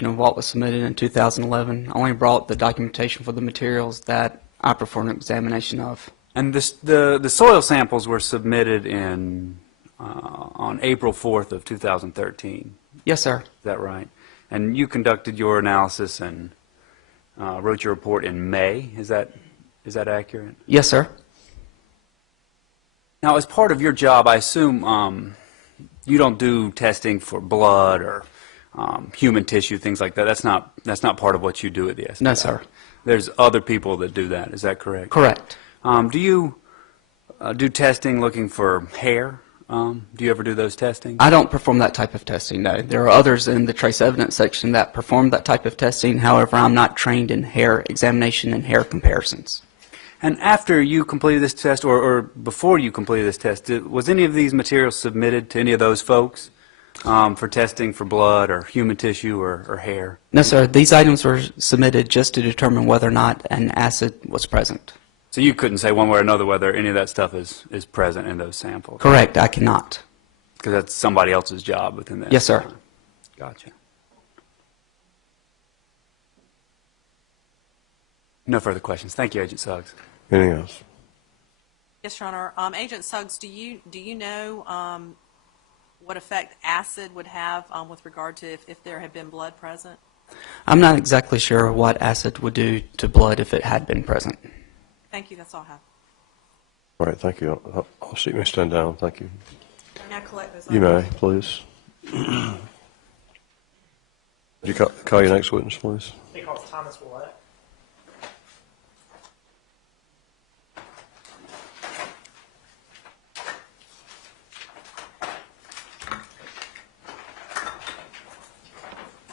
of what was submitted in 2011. I only brought the documentation for the materials that I performed an examination of. And the soil samples were submitted in on April 4th of 2013. Yes, sir. Is that right? And you conducted your analysis and wrote your report in May. Is that accurate? Yes, sir. Now, as part of your job, I assume you don't do testing for blood or human tissue, things like that. That's not part of what you do at the SBI. No, sir. There's other people that do that. Is that correct? Correct. Do you do testing looking for hair? Do you ever do those testing? I don't perform that type of testing, no. There are others in the trace evidence section that perform that type of testing. However, I'm not trained in hair examination and hair comparisons. And after you completed this test, or before you completed this test, was any of these materials submitted to any of those folks for testing for blood or human tissue or hair? No, sir. These items were submitted just to determine whether or not an acid was present. So you couldn't say one way or another whether any of that stuff is present in those samples? Correct. I cannot. Because that's somebody else's job within that. Yes, sir. Gotcha. No further questions. Thank you, Agent Suggs. Anything else? Yes, Your Honor. Agent Suggs, do you know what effect acid would have with regard to if there had been blood present? I'm not exactly sure what acid would do to blood if it had been present. Thank you. That's all I have. All right, thank you. I'll see you stand down. Thank you. May I collect those You may, items? please. Would you call your next witness, please? He calls Thomas Willett.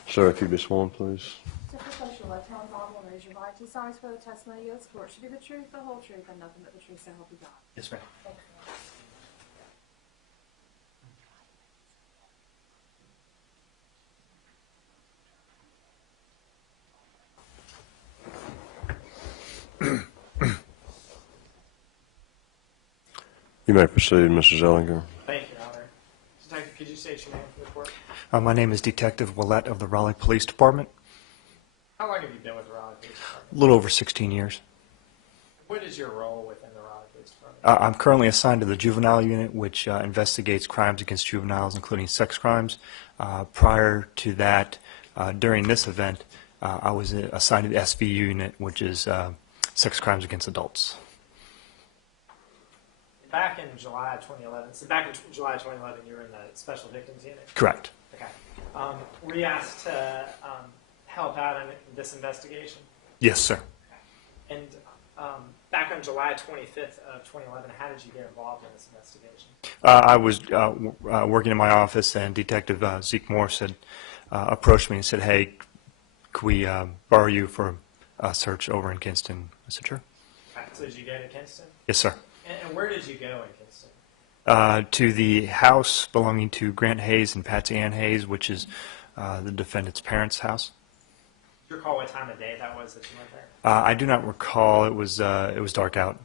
Sir, if you'd be sworn, please. Just place your left hand on the Bible and raise your right. 2 sides for the testimony of this court should be the truth, the whole truth, and nothing but the truth, so help you God. Yes, ma'am. Thank you. You may proceed, Mr. Zellinger. Thank you, Your Honor. Detective, could you state your name for the court? My name is Detective Willett of the Raleigh Police Department. How long have you been with the Raleigh Police Department? A little over 16 years. What is your role within the Raleigh Police Department? I'm currently assigned to the juvenile unit, which investigates crimes against juveniles, including sex crimes. Prior to that, during this event, I was assigned to the SV unit, which is sex crimes against adults. Back in July 2011, July 2011, you were in the Special Victims Unit? Correct. Okay. Were you asked to help out in this investigation? Yes, sir. Okay. And back on July 25th of 2011, how did you get involved in this investigation? I was working in my office, and Detective Zeke Morse had approached me and said, "Hey, could we borrow you for a search over in Kinston?" I said, "Sure." Okay. So did you go to Kinston? Yes, sir. And where did you go in Kinston? To the house belonging to Grant Hayes and Patsy Ann Hayes, which is the defendant's parents' house. Do you recall what time of day that was that you went there? I do not recall. It was dark out.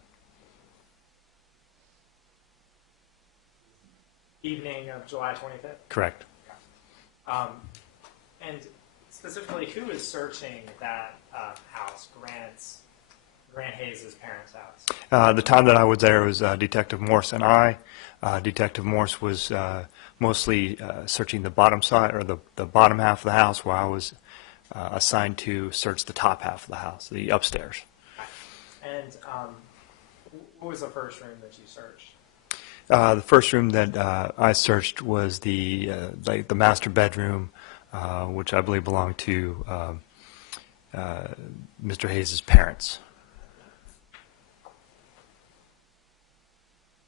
Evening of July 25th? Correct. And specifically, who is searching that house, Grant Hayes' parents' house? The time that I was there was Detective Morse and I. Detective Morse was mostly searching the bottom side, or the bottom half of the house, while I was assigned to search the top half of the house, the upstairs. And what was the first room that you searched? The first room that I searched was the master bedroom, which I believe belonged to Mr. Hayes' parents.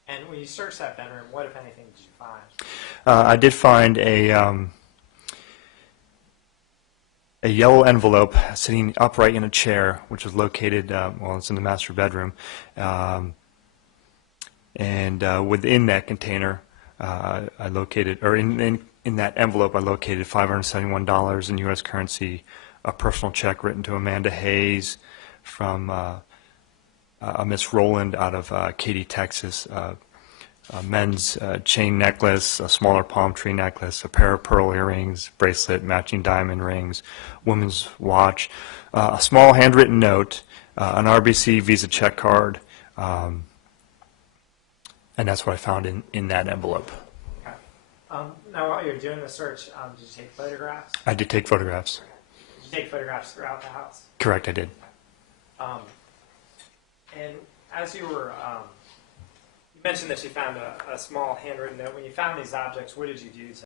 And when you searched that bedroom, what, if anything, did you find? I did find a yellow envelope sitting upright in a chair, which was located, well, it's in the master bedroom. And within that container, I located, or in that envelope, I located $571 in U.S. currency, a personal check written to Amanda Hayes from a Miss Rowland out of Katy, Texas, a men's chain necklace, a smaller palm tree necklace, a pair of pearl earrings, bracelet, matching diamond rings, women's watch, a small handwritten note, an RBC Visa check card, and that's what I found in that envelope. Okay. Now, while you're doing the search, did you take photographs? I did take photographs. Did you take photographs throughout the house? Correct, I did. And as you were, you mentioned that you found a small handwritten note. When you found these objects, what did you do to